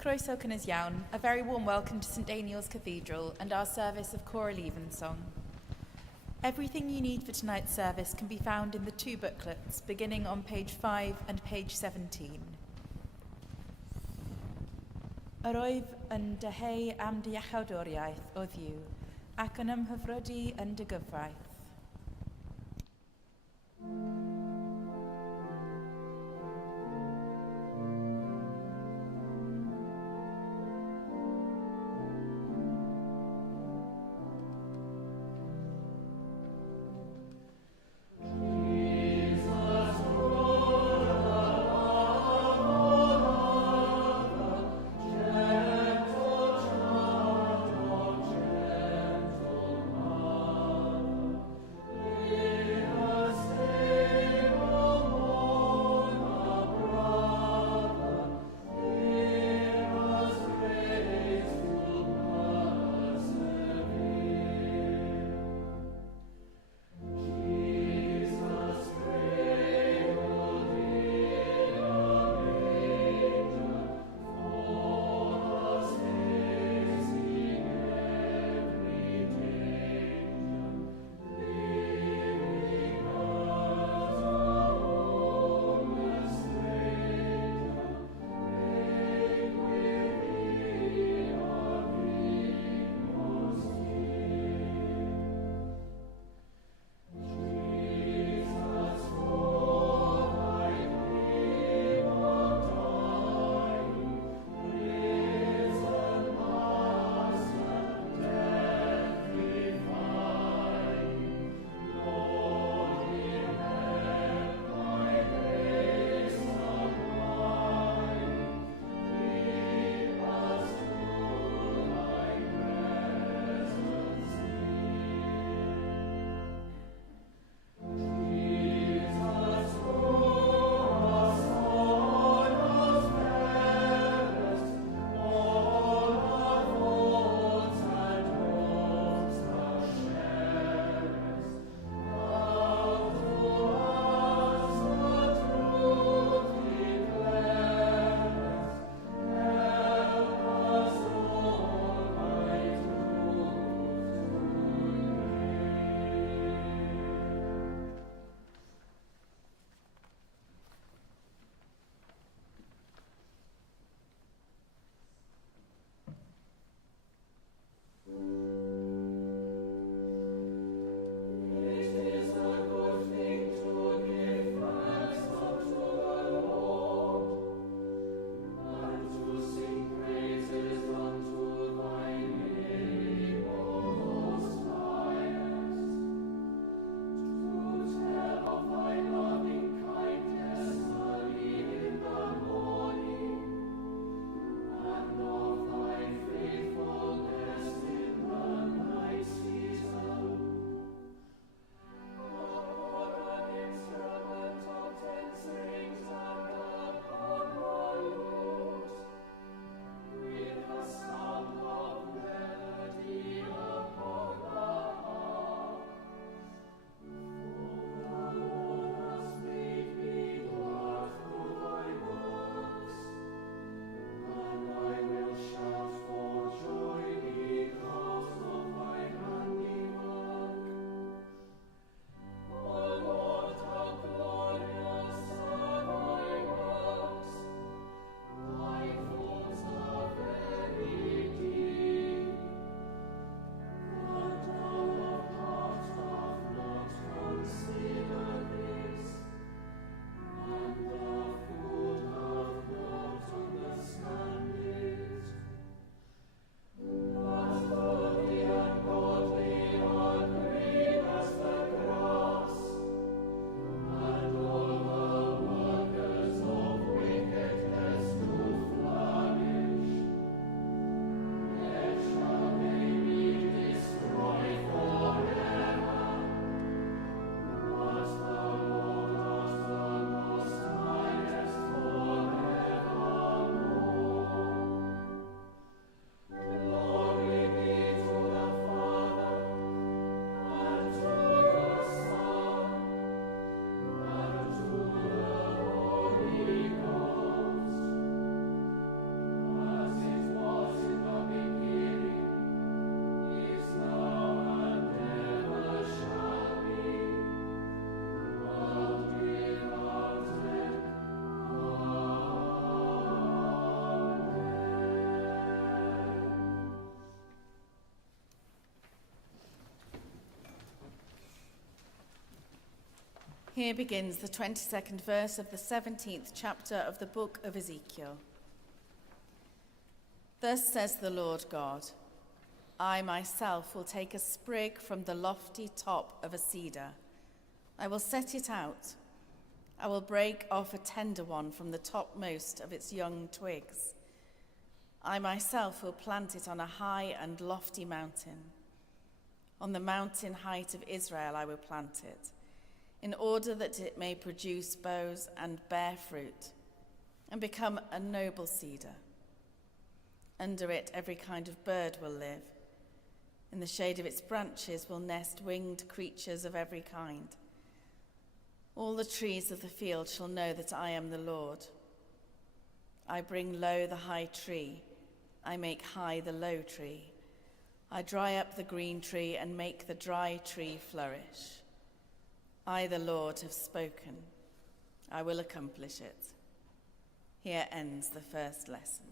Croeso cynnes iawn, a very warm welcome to St Daniel's Cathedral and our service of Choral Evensong. Everything you need for tonight's service can be found in the two booklets, beginning on page 5 and page 17. Yr oedd yn deheu am dy iachawdwriaeth o Dduw, ac yn ymhyfrydu yn dy gyfraith. Here begins the 22nd verse of the 17th chapter of the book of Ezekiel. Thus says the Lord God, I myself will take a sprig from the lofty top of a cedar. I will set it out. I will break off a tender one from the topmost of its young twigs. I myself will plant it on a high and lofty mountain. On the mountain height of Israel I will plant it, in order that it may produce boughs and bear fruit, and become a noble cedar. Under it every kind of bird will live. In the shade of its branches will nest winged creatures of every kind. All the trees of the field shall know that I am the Lord. I bring low the high tree, I make high the low tree. I dry up the green tree and make the dry tree flourish. I, the Lord, have spoken. I will accomplish it. Here ends the first lesson.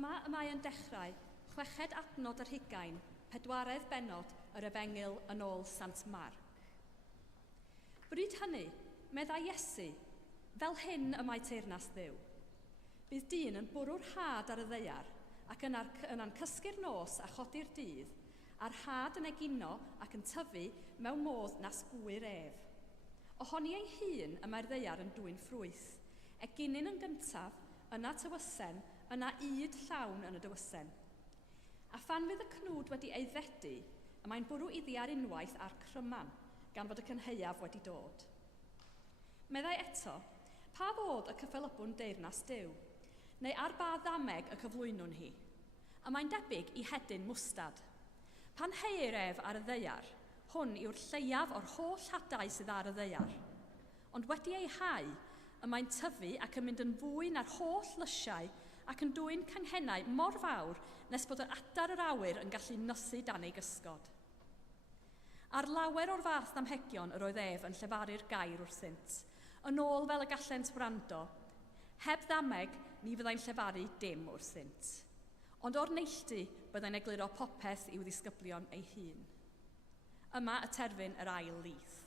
Yma y mae yn dechrau, chweched adnod yr 20, 4 bennod yr Efengyl yn ôl Sant Marc. Bryd hynny, meddai Iesu, fel hyn y mae teyrnas Dduw. Bydd dyn yn bwrw'r had ar y ddaear, ac yna'n cysgu'r nos a chodi'r dydd, a'r had yn egino ac yn tyfu mewn modd na sgwyr ef. Ohoni ei hun y mae'r ddaear yn dwyn ffrwyth, eginyn yn gyntaf, yna tywysen, yna yd llawn yn y dywysen. A phan fydd y cnwd wedi aeddfedu, y mae'n bwrw iddi ar unwaith a'r cryman, gan fod y cynheuaf wedi dod. Meddai eto, pa fodd y cyffalybwn deyrnas Duw, neu ar ba ddameg y cyflwynwn hi? A mae'n debyg i hedyn mwstad. Pan heir ef ar y ddaear, hwn yw'r lleiaf o'r holl hadau sydd ar y ddaear. Ond wedi ei hau, y mae'n tyfu ac yn mynd yn fwy na'r holl lysiau ac yn dwyn canghennau mor fawr nes bod yr adar yr awyr yn gallu nysu dan ei gysgod. Ar lawer o'r fath ddamhegion yr oedd ef yn llefaru'r gair wrthynt, yn ôl fel y gallent wrando, heb ddameg ni fyddai'n llefaru dim wrthynt. Ond o'r neilltu byddai'n egluro popeth i'w ddisgyblion ei hun. Yma y terfyn yr ail lith.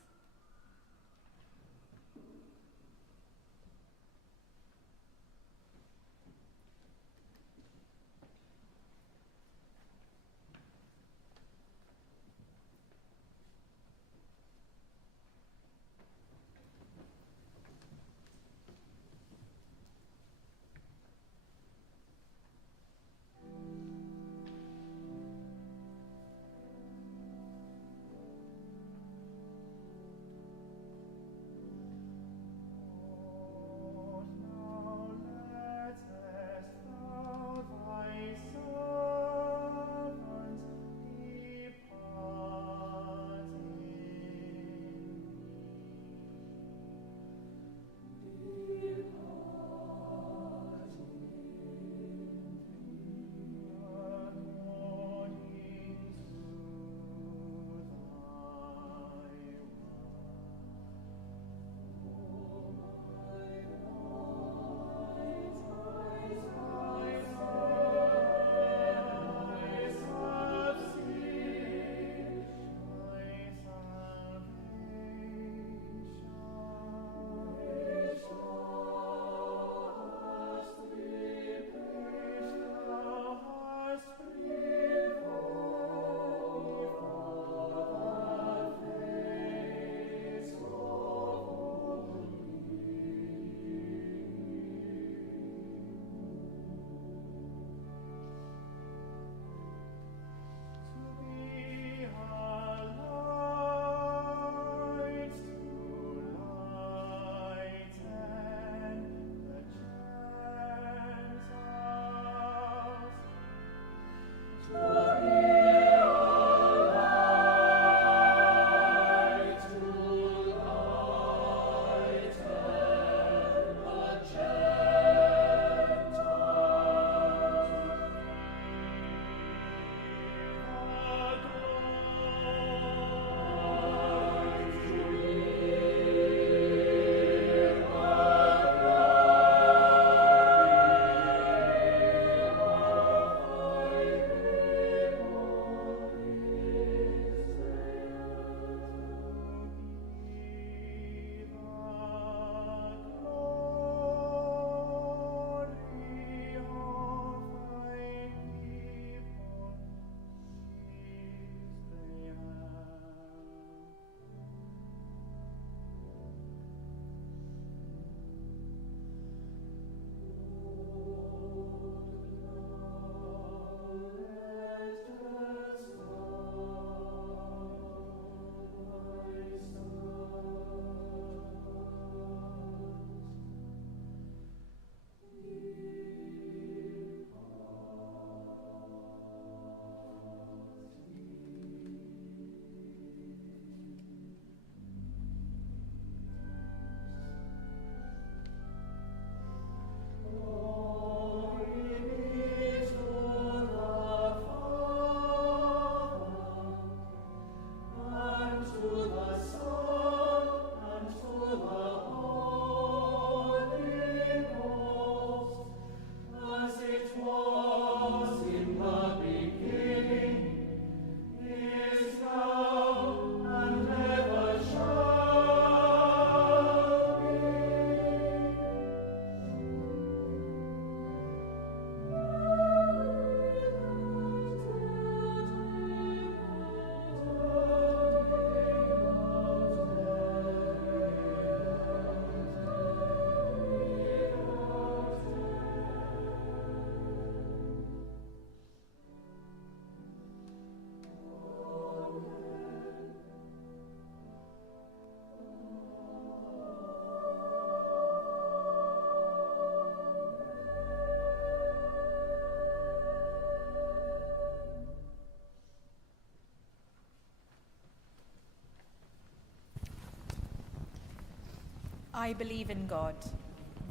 I believe in God,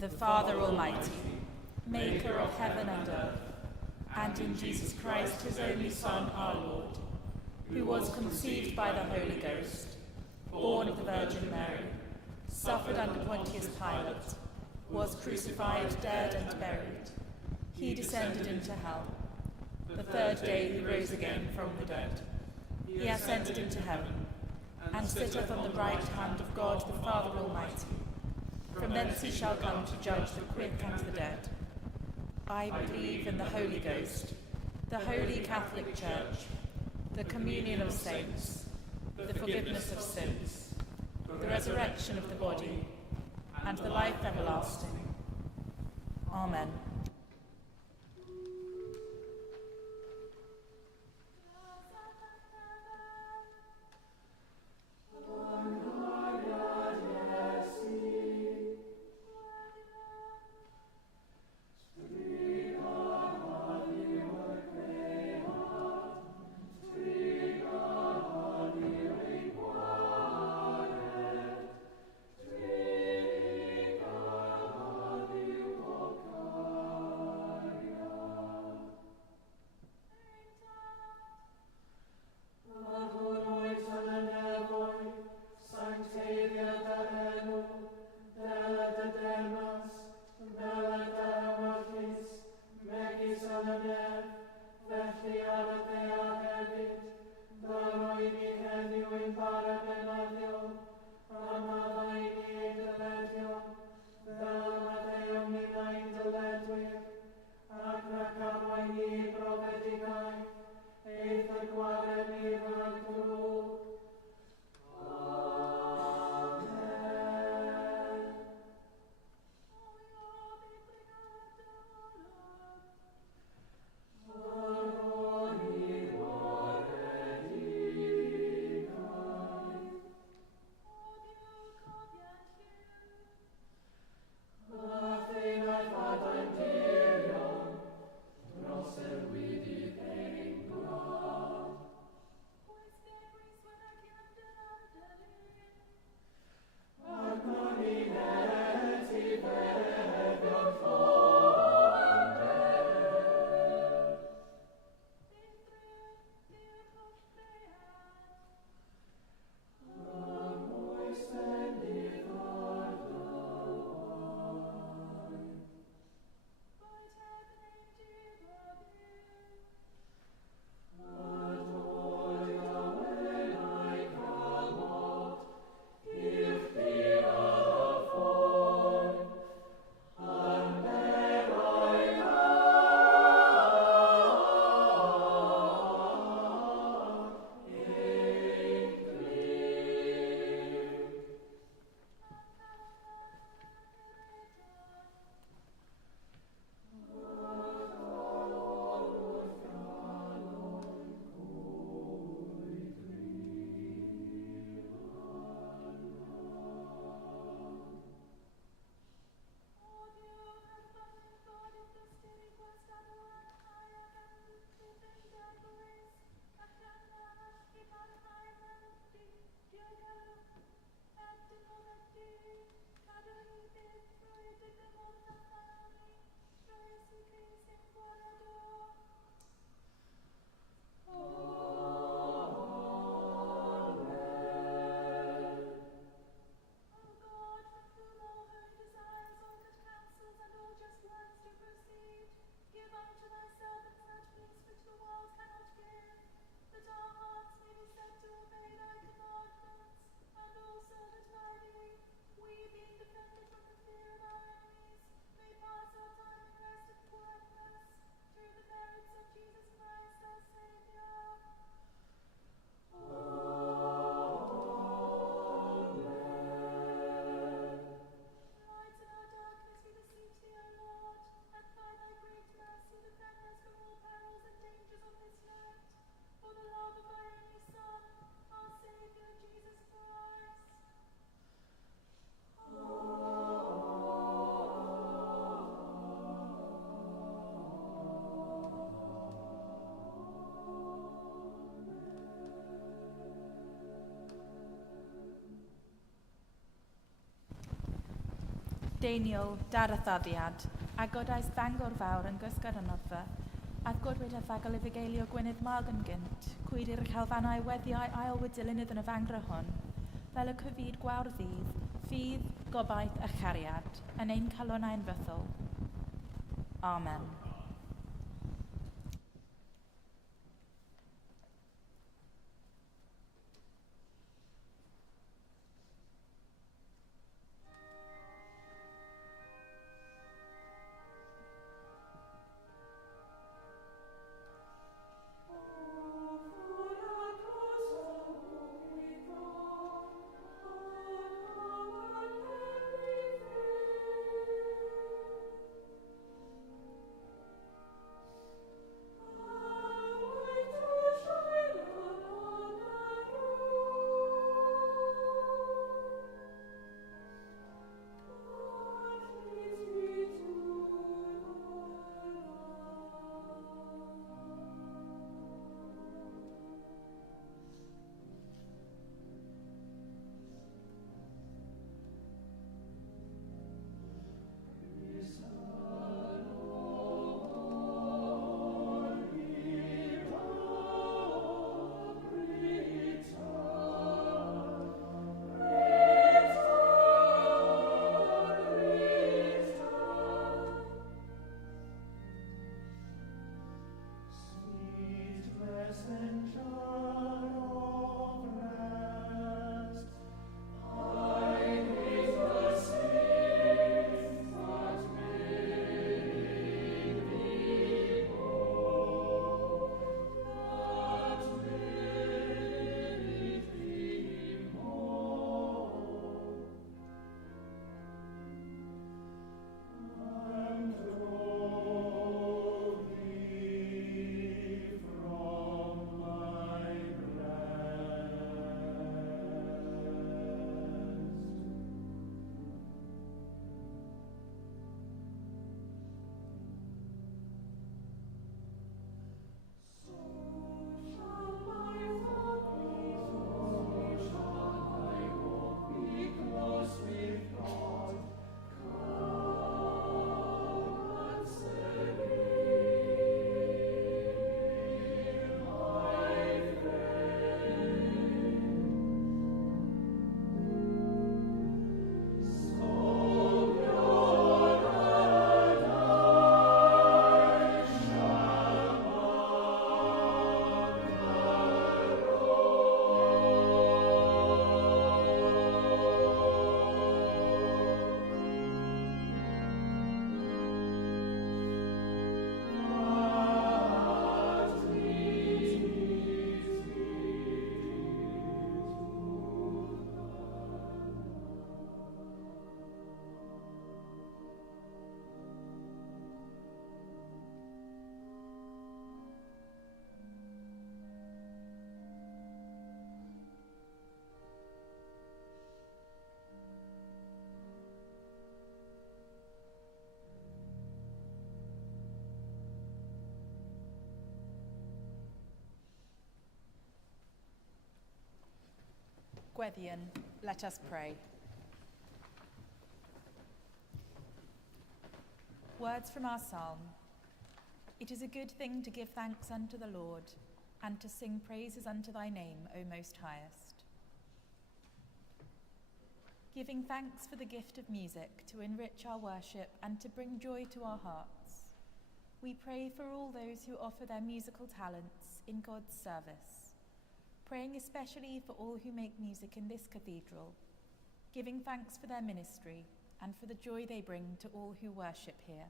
the Father Almighty, maker of heaven and earth, and in Jesus Christ, his only Son, our Lord, who was conceived by the Holy Ghost, born of the Virgin Mary, suffered under Pontius Pilate, was crucified, dead, and buried. He descended into hell. The third day he rose again from the dead. He ascended into heaven, and sitteth on the right hand of God the Father Almighty. From thence he shall come to judge the quick and the dead. I believe in the Holy Ghost, the Holy Catholic Church, the communion of saints, the forgiveness of sins, the resurrection of the body, and the life everlasting. Amen. Deiniol, dar a thaddiad, a godais Bangor fawr yn gysgod yn offa, a godwyd a thagol i fugeilio Gwynedd Mag yn gynt, cwyd i'r chalfanau weddiau ail wydilynydd yn y fangra hon, fel y cyfyd gwawr ffydd, gobaith a chariad, yn ein calonau'n fythol. Amen. Gweddian, let us pray. Words from our psalm. It is a good thing to give thanks unto the Lord, and to sing praises unto thy name, O Most Highest. Giving thanks for the gift of music to enrich our worship and to bring joy to our hearts, we pray for all those who offer their musical talents in God's service, praying especially for all who make music in this cathedral, giving thanks for their ministry and for the joy they bring to all who worship here.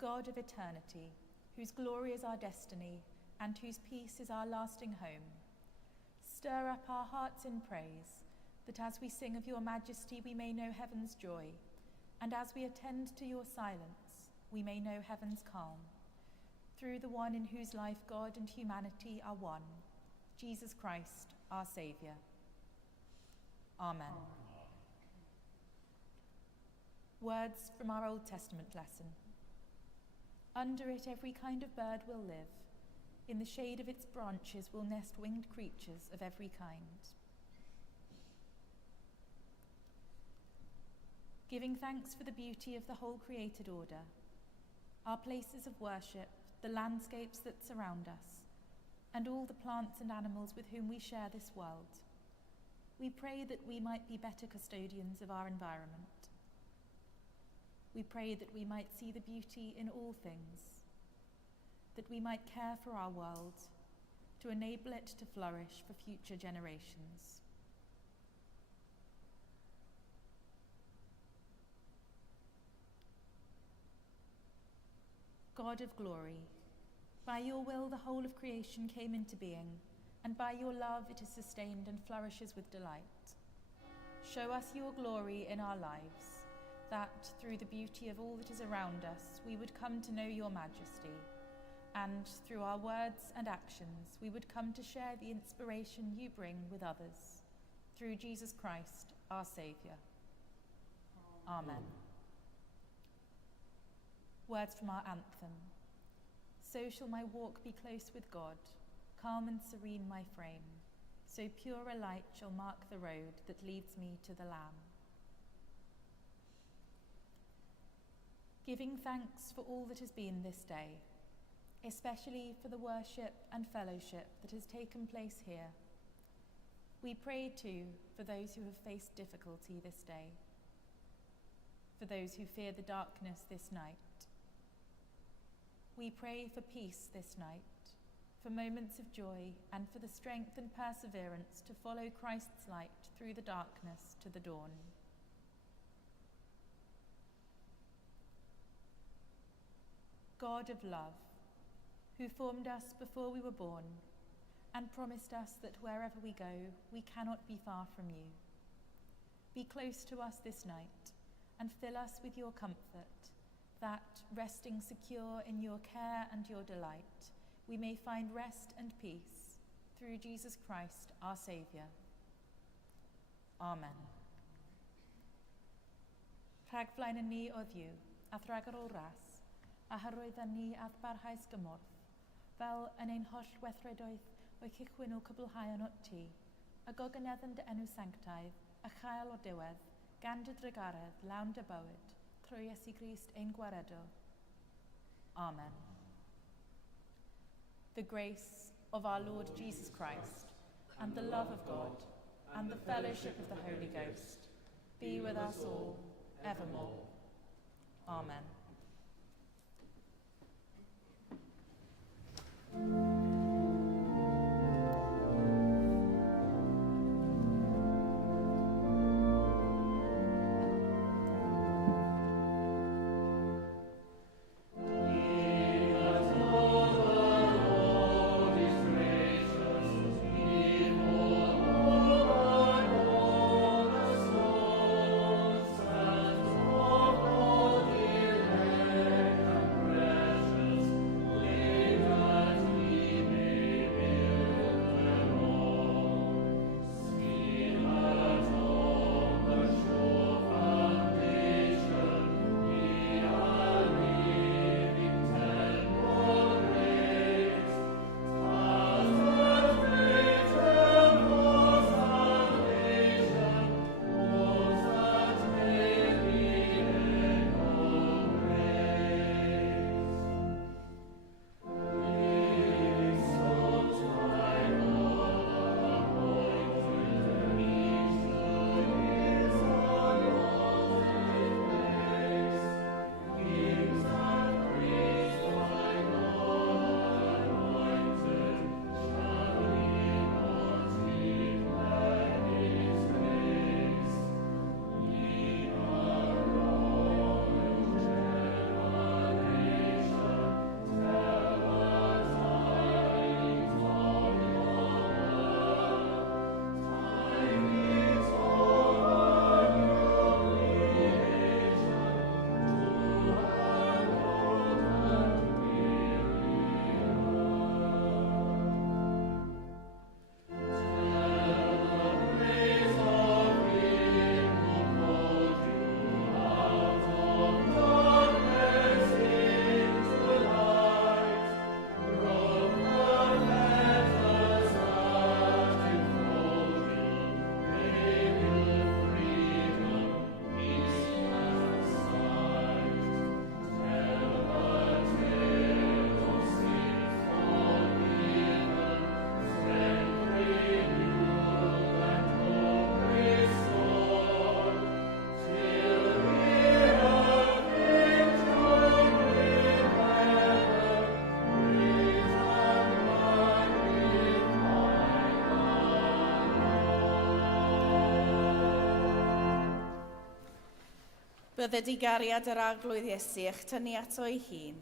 God of eternity, whose glory is our destiny and whose peace is our lasting home, stir up our hearts in praise, that as we sing of your majesty we may know heaven's joy, and as we attend to your silence we may know heaven's calm, through the one in whose life God and humanity are one, Jesus Christ, our Saviour. Amen. Words from our Old Testament lesson. Under it every kind of bird will live. In the shade of its branches will nest winged creatures of every kind. Giving thanks for the beauty of the whole created order, our places of worship, the landscapes that surround us, and all the plants and animals with whom we share this world, we pray that we might be better custodians of our environment. We pray that we might see the beauty in all things, that we might care for our world, to enable it to flourish for future generations. God of glory, by your will the whole of creation came into being, and by your love it is sustained and flourishes with delight. Show us your glory in our lives, that through the beauty of all that is around us, we would come to know your majesty, and through our words and actions, we would come to share the inspiration you bring with others. Through Jesus Christ, our Saviour. Amen. Words from our anthem. So shall my walk be close with God, calm and serene my frame. So pure a light shall mark the road that leads me to the Lamb. Giving thanks for all that has been this day, especially for the worship and fellowship that has taken place here. We pray too for those who have faced difficulty this day, for those who fear the darkness this night. We pray for peace this night, for moments of joy, and for the strength and perseverance to follow Christ's light through the darkness to the dawn. God of love, who formed us before we were born, and promised us that wherever we go, we cannot be far from you. Be close to us this night, and fill us with your comfort, that, resting secure in your care and your delight, we may find rest and peace, through Jesus Christ, our Saviour. Amen. Rhagflaen yn ni o Dduw, a thragor o ras, a hyrwyddan ni add barhaus gymorth, fel yn ein holl weithredoedd o'i cychwyn o cwblhau yn ot ti, a gogyneddyn dy enw sanctaidd, a chael o diwedd, gan dy drygaredd, lawn dy bywyd, trwy Iesu Grist ein gwaredo. Amen. The grace of our Lord Jesus Christ, and the love of God, and the fellowship of the Holy Ghost, be with us all, evermore. Amen. Bydde di gariad yr arglwydd Iesu eich tynnu ato ei hun,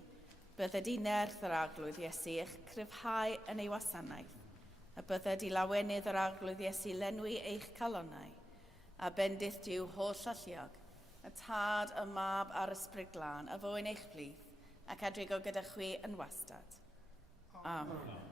bydde di nerth yr arglwydd Iesu eich cryfhau yn ei wasanaeth, a bydde di lawenydd yr arglwydd Iesu lenwi eich calonnau, a bendith diw holl alluog, y tad, y mab a'r ysbryd glân, a fwyn eich blith, ac adrigo gyda chwi yn wastad. Amen.